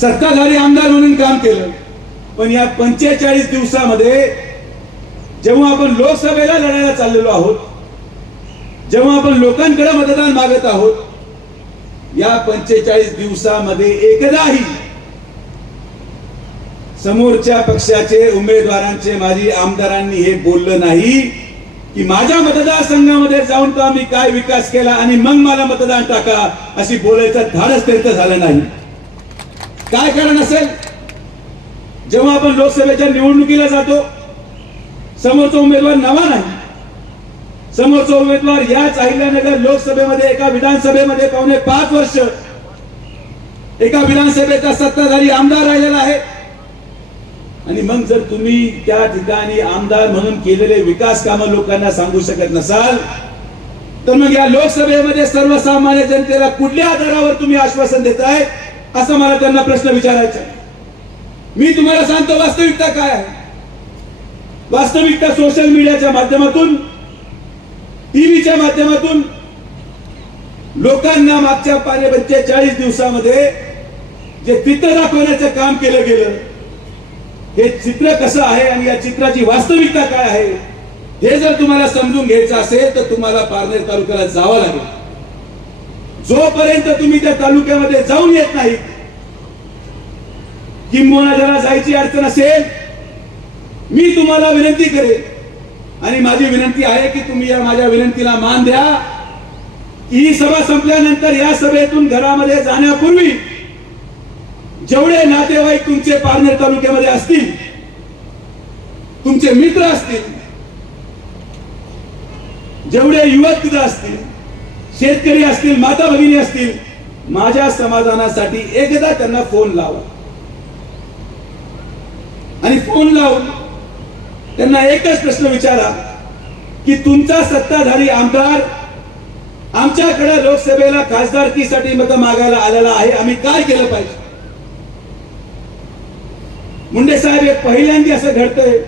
सत्ताधारी आमदार म्हणून काम केलं. पण या पंचेचाळीस दिवसामध्ये जेव्हा आपण लोकसभेला लढायला चाललेलो आहोत जेव्हा आपण लोकांकडे मतदान मागत आहोत या पंचेचाळीस दिवसामध्ये एकदाही समोरच्या पक्षाचे उमेदवारांचे माझी आमदारांनी हे बोललं नाही की माझ्या मतदारसंघामध्ये जाऊन तो आम्ही काय विकास केला आणि मग मला मतदान टाका अशी बोलायचं धाडस त्यांचं झालं नाही. काय कारण असेल? जेव्हा आपण लोकसभेच्या निवडणुकीला जातो समोरचा उमेदवार नवा नाही. समोरचा उमेदवार याच अहिल्यानगर लोकसभेमध्ये एका विधानसभेमध्ये पावणे पाच वर्ष एका विधानसभेचा सत्ताधारी आमदार राहिलेला आहे. आणि मग जर तुम्ही त्या ठिकाणी आमदार म्हणून केलेले विकास कामं लोकांना सांगू शकत नसाल तर मग या लोकसभेमध्ये सर्वसामान्य जनतेला कुठल्या आधारावर तुम्ही आश्वासन देताय? असं मला त्यांना प्रश्न विचारायचा मी तुम्हाला सांगतो वास्तविकता काय आहे? वास्तविकता सोशल मीडियाच्या माध्यमातून टीव्हीच्या माध्यमातून लोकांना मागच्या पाने पंचेचाळीस दिवसामध्ये जे चित्र दाखवण्याचं काम केलं गेलं हे चित्र कसं आहे आणि या चित्राची वास्तविकता काय आहे हे जर तुम्हाला समजून घ्यायचं असेल तर तुम्हाला पारनेर तालुक्याला जावं लागेल. जोपर्यंत तुम्ही त्या तालुक्यामध्ये जाऊन येत नाही किंबहुना ज्याला जायची अडचण असेल मी तुम्हाला विनंती करेन. आणि माझी विनंती आहे की तुम्ही या माझ्या विनंतीला मान द्या. ही सभा संपल्यानंतर या सभेतून घरामध्ये जाण्यापूर्वी जेवढे नातेवाईक तुमचे पारनेर तालुक्यामध्ये असतील तुमचे मित्र असतील जेवढे युवक तिथं असतील शेतकरी असतील माता भगिनी असतील माझ्या समाधानासाठी एकदा त्यांना फोन लावा. फोन लावून त्यांना एकच प्रश्न विचारा की तुमचा सत्ताधारी आमदार आमच्याकडे लोकसभेला खासदारकीसाठी मतं मागायला आलेला आहे आम्ही काय केलं पाहिजे? मुंडे साहेब हे पहिल्यांदा असं घडतंय.